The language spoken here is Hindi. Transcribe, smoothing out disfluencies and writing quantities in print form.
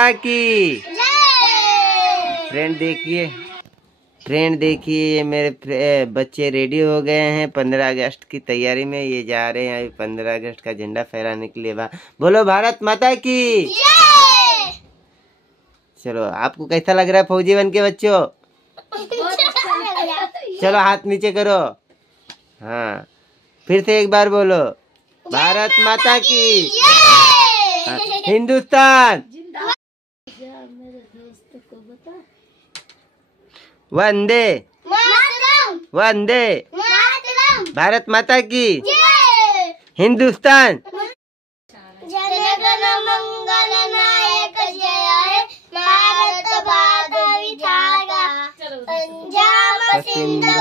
की फ्रेंड देखिए ये मेरे बच्चे रेडी हो गए हैं 15 अगस्त की तैयारी में। ये जा रहे हैं अभी 15 अगस्त का झंडा फहराने के लिए। बोलो भारत माता की। चलो आपको कैसा लग रहा है फौजी बन के बच्चों? चलो हाथ नीचे करो। हाँ फिर से एक बार बोलो भारत माता की। हिंदुस्तान वंदे वंदे भारत माता की। हिंदुस्तान जनगण मंगल नायक जय हे भारत भाग्य विधाता पंजाब सिंधु